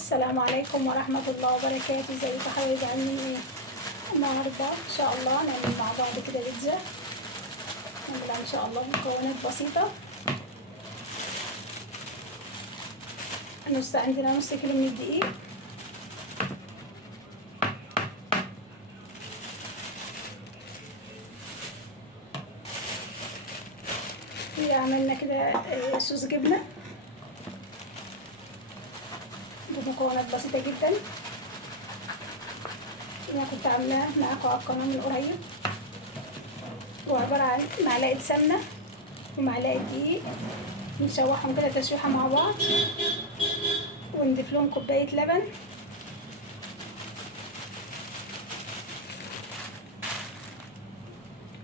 السلام عليكم ورحمة الله وبركاته. ازيكم يا حبايبي، عاملين ايه؟ النهاردة ان شاء الله نعمل مع بعض كده بيتزا. نعملها ان شاء الله بمكونات بسيطة. عندنا نص كيلو من الدقيق، عملنا كده صوص جبنة بمكونات بسيطة جدا. انا كنت عاملاه معاكم على القناة من قريب، هو عبارة عن معلقة سمنة ومعلقة دقيق، نشوحهم كده تشويحة مع بعض ونضيف لهم كوباية لبن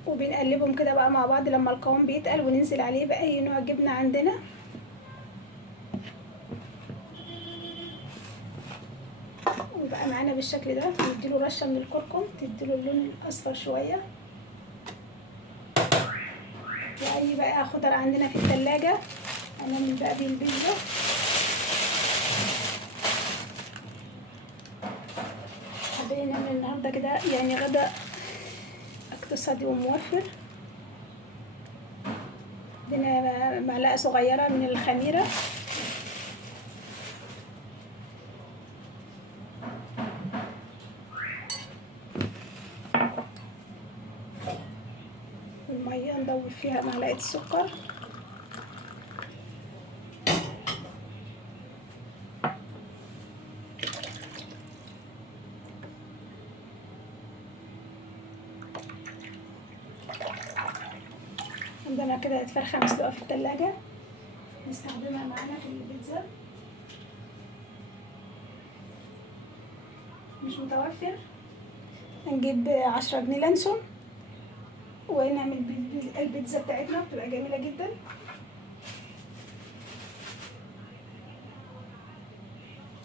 وبنقلبهم كده بقى مع بعض لما القوام بيتقل، وننزل عليه بأي نوع جبنة عندنا. ويبقى معانا بالشكل ده. نديله رشة من الكركم تديله اللون الأصفر شوية. وأي بقى خضر عندنا في التلاجة هنعمل بقى بيه البيتزا. حابين نعمل النهارده كده يعني غدا اقتصادي وموفر. عندنا معلقة صغيرة من الخميرة، والمية ندوب فيها معلقة السكر، عندنا كده فرخة مسلوقة في التلاجة نستخدمها معانا في البيتزا. مش متوفر، هنجيب 10 جنيه لانشون ونعمل البيتزا بتاعتنا، بتبقى جميلة جدا.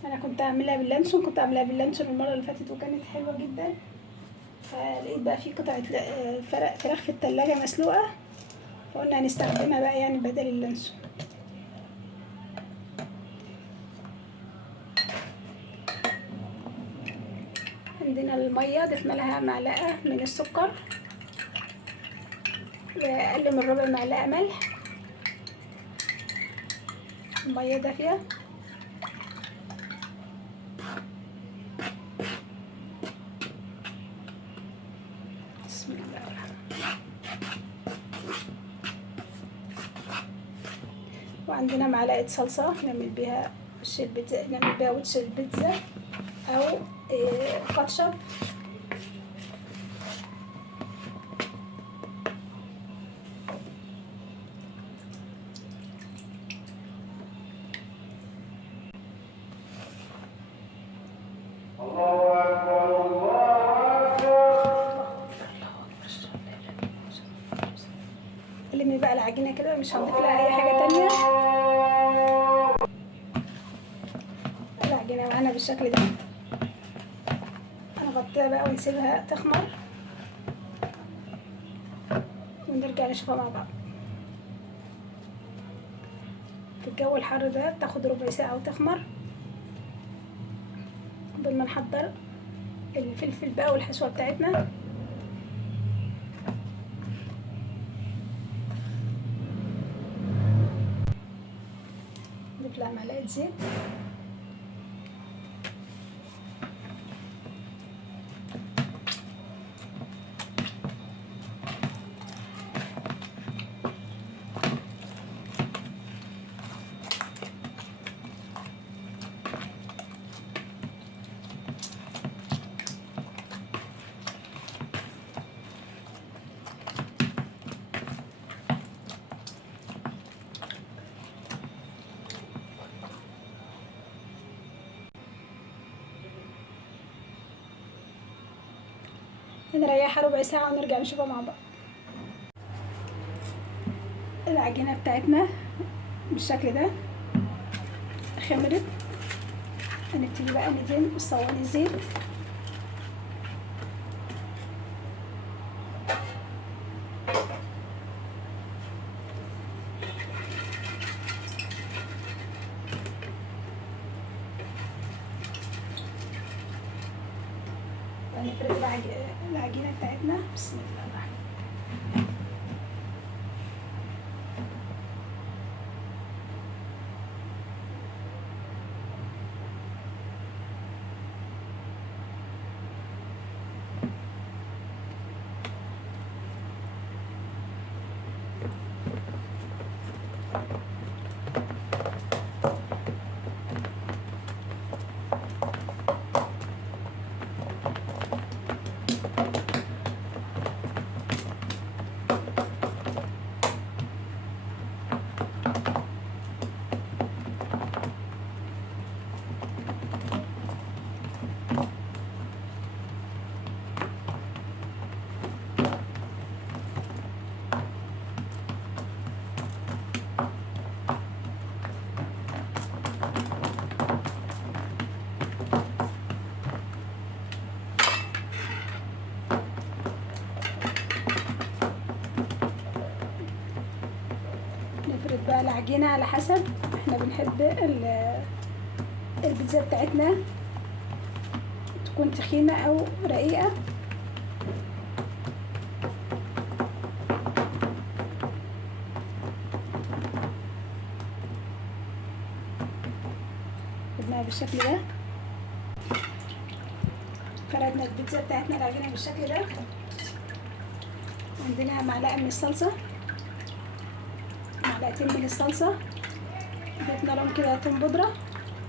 انا كنت عاملاها باللانشون المرة اللي فاتت وكانت حلوة جدا. فلقيت بقى في قطعة فراخ في التلاجة مسلوقة، فقلنا هنستخدمها بقى يعني بدل اللانشون. عندنا المية ضفنا لها معلقة من السكر وأقل من ربع معلقة ملح. المية دافية. بسم الله الرحمن الرحيم. وعندنا معلقة صلصة نعمل بيها وش البيتزا أو كاتشب. قلبي بقى العجينة كده، مش هنضيف لها أي حاجة تانية. العجينة معانا بالشكل ده، هنغطيها بقى ونسيبها تخمر ونرجع نشوفها مع بعض. في الجو الحر ده تاخد ربع ساعة وتخمر. قبل ما نحضر الفلفل بقى والحشوة بتاعتنا، نضيف لها معلقة زيت نريحها ربع ساعة ونرجع نشوفها مع بعض. العجينة بتاعتنا بالشكل ده خمرت. هنبتدي بقى ندهن صواني الزيت. يلا نفرد العجينة بتاعتنا. بسم الله الرحمن الرحيم. نفرد بقى العجينة على حسب احنا بنحب البيتزا بتاعتنا تكون تخينة او رقيقة. خدناها بالشكل ده، فردنا البيتزا بتاعتنا العجينة بالشكل ده. عندنا معلقة من الصلصة، معلقتين من الصلصة، ضفنا لهم كده توم بودرة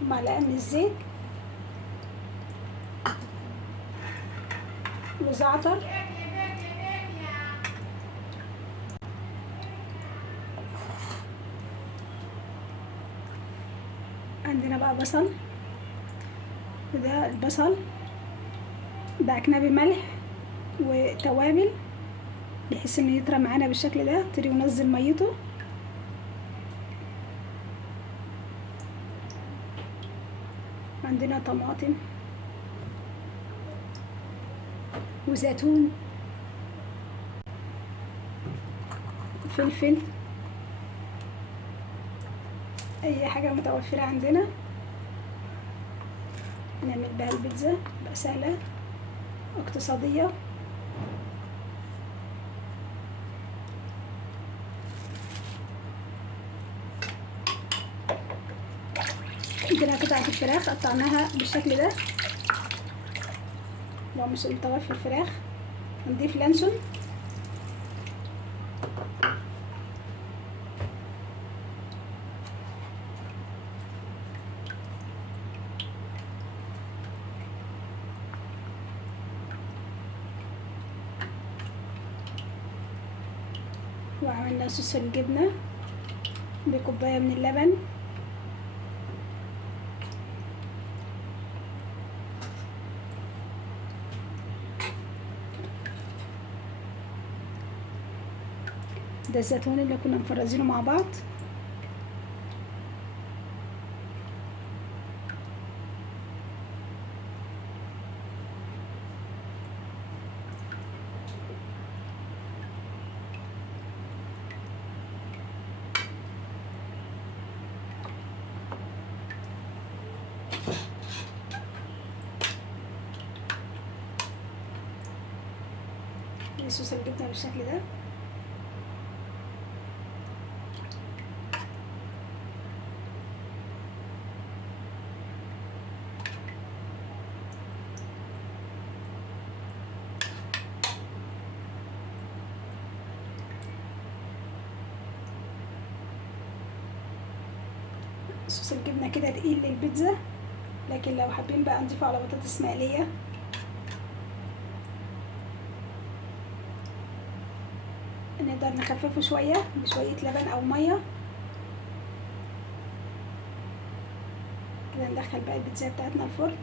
ومعلقة من الزيت وزعتر. عندنا بقى بصل، وده البصل دعكناه بملح وتوابل بحيث انه يطرى معانا بالشكل ده، يبتدي ينزل ميته. عندنا طماطم وزيتون، فلفل، اي حاجة متوفرة عندنا نعمل بها البيتزا، تبقى سهلة واقتصادية. عندنا قطعة الفراخ قطعناها بالشكل ده. لو مش متوفر فراخ هنضيف لانشون، وعملنا صوص الجبنة بكوباية من اللبن. ده الزيتون اللي كنا مفرزينه مع بعض. صوص الجبنة بالشكل ده. صوص الجبنة كده تقيل للبيتزا، لكن لو حابين بقى نضيفه على بطاطس مقلية نقدر نخففه شوية بشوية لبن أو مية. كده ندخل بقى البيتزا بتاعتنا الفرن.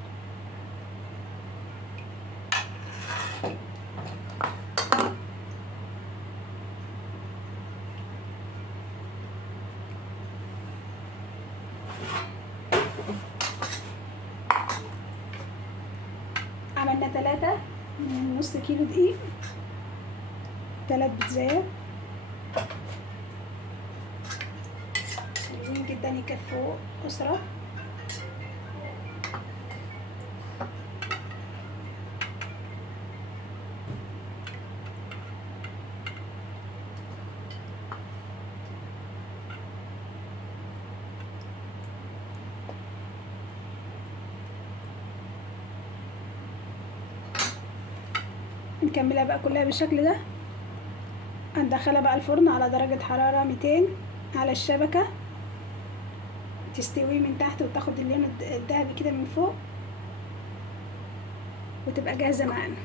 عملنا 3 من نص كيلو دقيق، 3 بيتزايات حلوين جدا يكفوا أسرة. نكملها بقى كلها بالشكل ده. هندخلها بقى الفرن على درجة حرارة 200 على الشبكة، تستوي من تحت وتاخد اللون الذهبي كده من فوق، وتبقى جاهزة معانا.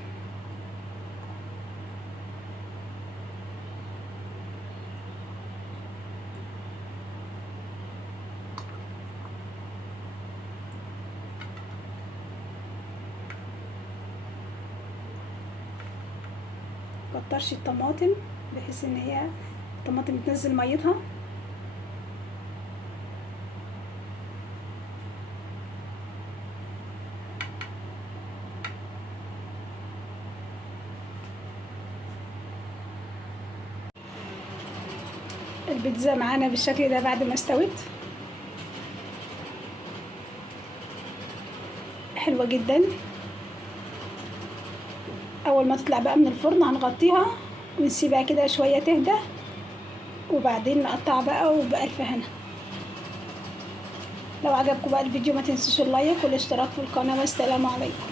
مكترش الطماطم بحيث ان هي الطماطم بتنزل ميتها. البيتزا معانا بالشكل ده بعد ما استوت، حلوة جدا. اول ما تطلع بقى من الفرن هنغطيها ونسيبها كده شوية تهدى، وبعدين نقطعها بقى وبألف هنا. لو عجبكم بقى الفيديو ما تنسوش اللايك والاشتراك في القناة، والسلام عليكم.